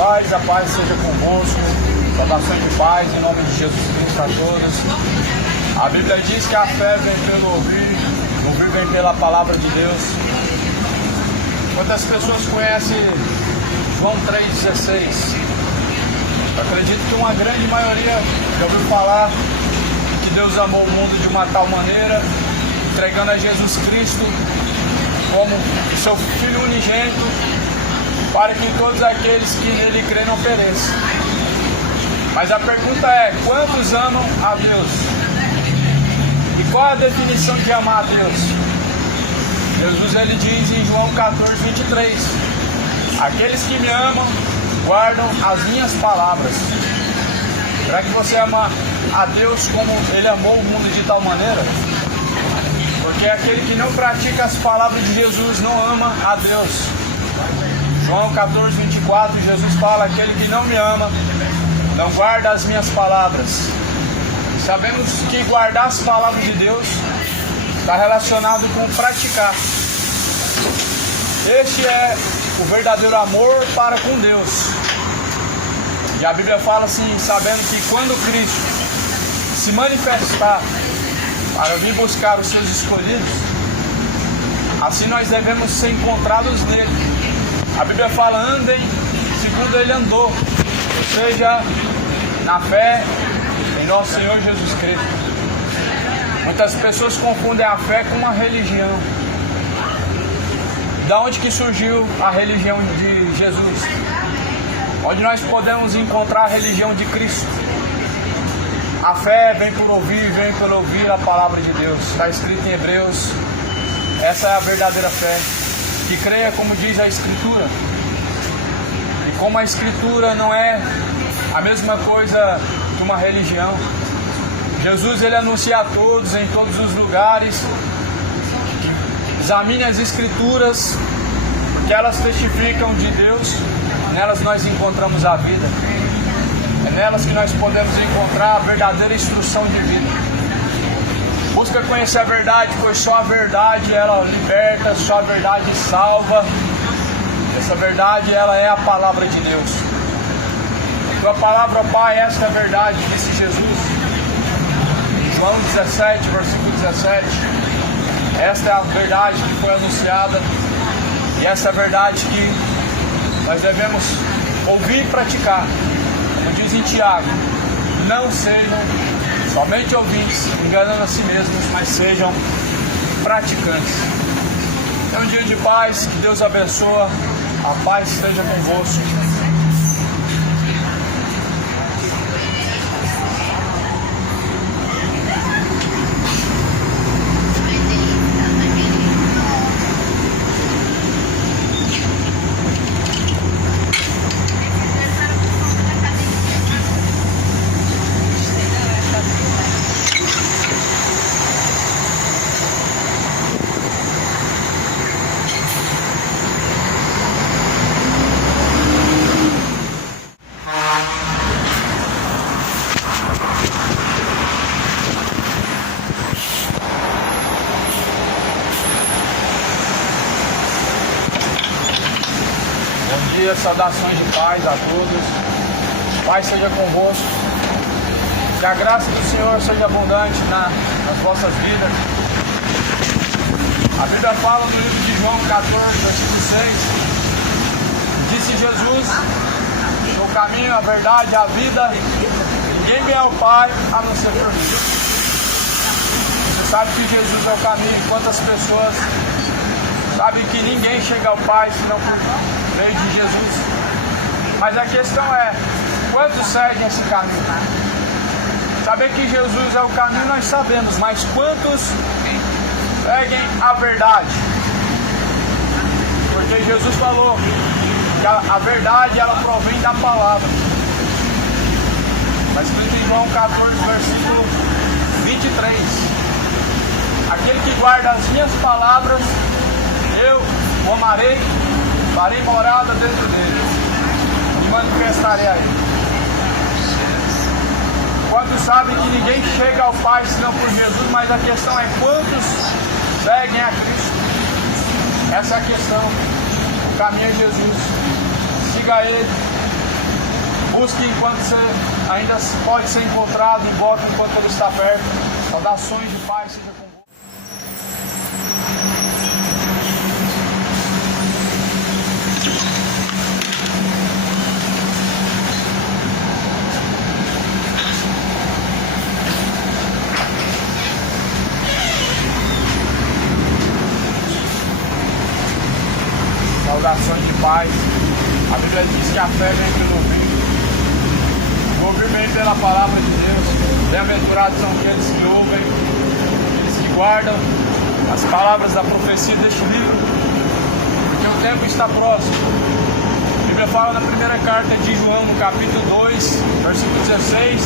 A paz seja convosco. Saudações de paz em nome de Jesus Cristo a todos. A Bíblia diz que a fé vem pelo ouvir, o ouvir vem pela palavra de Deus. Quantas pessoas conhecem João 3,16? Eu acredito que uma grande maioria já ouviu falar que Deus amou o mundo de uma tal maneira, entregando a Jesus Cristo como seu Filho unigênito, para que todos aqueles que nele creem não pereçam. Mas a pergunta é: quantos amam a Deus? E qual é a definição de amar a Deus? Jesus ele diz em João 14:23: aqueles que me amam guardam as minhas palavras. Será que você ama a Deus como Ele amou o mundo de tal maneira? Porque aquele que não pratica as palavras de Jesus não ama a Deus. João 14:24, Jesus fala: aquele que não me ama não guarda as minhas palavras. Sabemos que guardar as palavras de Deus está relacionado com praticar. Este é o verdadeiro amor para com Deus. E a Bíblia fala assim, sabendo que quando Cristo se manifestar para vir buscar os seus escolhidos, assim nós devemos ser encontrados nele. A Bíblia fala: andem segundo ele andou, ou seja, na fé em nosso Senhor Jesus Cristo. Muitas pessoas confundem a fé com uma religião. Da onde que surgiu a religião de Jesus? Onde nós podemos encontrar a religião de Cristo? A fé vem por ouvir, vem por ouvir a palavra de Deus. Está escrito em Hebreus. Essa é a verdadeira fé, que creia como diz a Escritura. E como a Escritura não é a mesma coisa que uma religião, Jesus ele anuncia a todos, em todos os lugares, examine as Escrituras, porque elas testificam de Deus. Nelas nós encontramos a vida. É nelas que nós podemos encontrar a verdadeira instrução de vida. Busca conhecer a verdade, pois só a verdade ela liberta, só a verdade salva. Essa verdade ela é a palavra de Deus. Tua palavra, Pai, esta é a verdade, disse Jesus. João 17, versículo 17. Esta é a verdade que foi anunciada. E essa é a verdade que nós devemos ouvir e praticar. Como diz em Tiago: não sejam somente ouvintes, enganando a si mesmos, mas sejam praticantes. É um dia de paz, que Deus abençoe, a paz esteja convosco. Saudações de paz a todos. Paz seja convosco. Que a graça do Senhor seja abundante nas vossas vidas. A Bíblia fala no livro de João 14, versículo 6. Disse Jesus: o caminho, a verdade, a vida, ninguém vem ao Pai a não ser por mim. Você sabe que Jesus é o caminho. Quantas pessoas sabem que ninguém chega ao Pai senão por meio de Jesus? Mas a questão é: quantos seguem esse caminho? Saber que Jesus é o caminho nós sabemos, mas quantos seguem a verdade? Porque Jesus falou que a verdade ela provém da palavra. Está escrito em João 14, versículo 23: aquele que guarda as minhas palavras, eu o amarei, farei morada dentro dele e manifestarei a ele. Quantos sabem que ninguém chega ao Pai senão por Jesus, mas a questão é: quantos seguem a Cristo? Essa é a questão. O caminho é Jesus. Siga Ele, Busque enquanto você ainda pode ser encontrado, invoque enquanto ele está perto. Saudações de paz seja convosco. Saudações de paz. A Bíblia diz que a fé vem pelo ouvir. O ouvir vem pela palavra de Deus. Bem-aventurados são aqueles que ouvem, aqueles que guardam as palavras da profecia deste livro, porque o tempo está próximo. A Bíblia fala na primeira carta de João, no capítulo 2, versículo 16: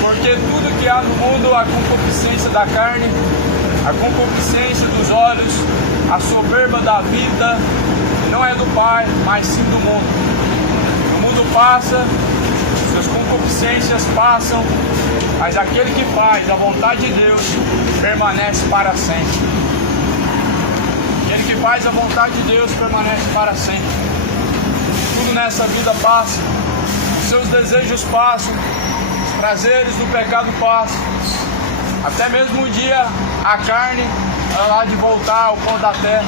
porque tudo que há no mundo, a concupiscência da carne, a concupiscência dos olhos, a soberba da vida, não é do Pai, mas sim do mundo. O mundo passa, suas concupiscências passam, mas aquele que faz a vontade de Deus permanece para sempre. Aquele que faz a vontade de Deus permanece para sempre. Tudo nessa vida passa, os seus desejos passam, os prazeres do pecado passam, até mesmo um dia a carne ela há de voltar ao pó da terra.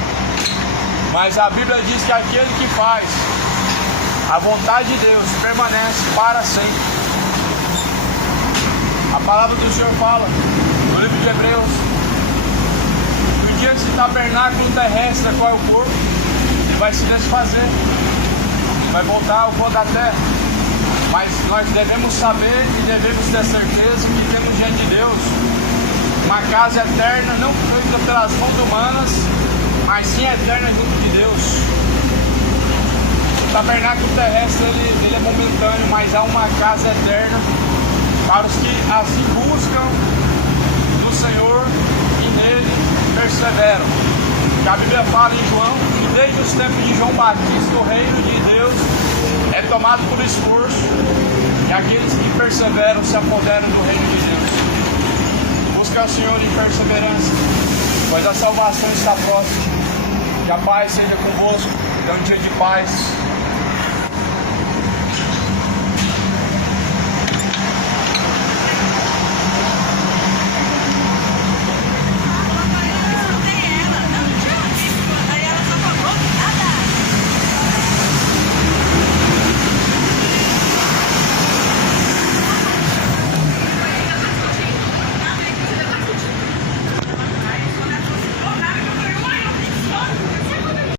Mas a Bíblia diz que aquele que faz a vontade de Deus permanece para sempre. A palavra do Senhor fala no livro de Hebreus: no dia que esse tabernáculo terrestre, qual é o corpo, ele vai se desfazer, vai voltar ao pó da terra. Mas nós devemos saber e devemos ter certeza que temos diante de Deus uma casa eterna, não feita pelas mãos humanas, mas sim eterna junto de Deus. O tabernáculo terrestre ele é momentâneo, mas há uma casa eterna para os que assim buscam no Senhor e nele perseveram. Que a Bíblia fala em João que desde os tempos de João Batista o reino de Deus é tomado por esforço, e aqueles que perseveram se apoderam do reino de Deus. Busque ao Senhor em perseverança, pois a salvação está próxima. Que a paz seja convosco. Então, um dia de paz.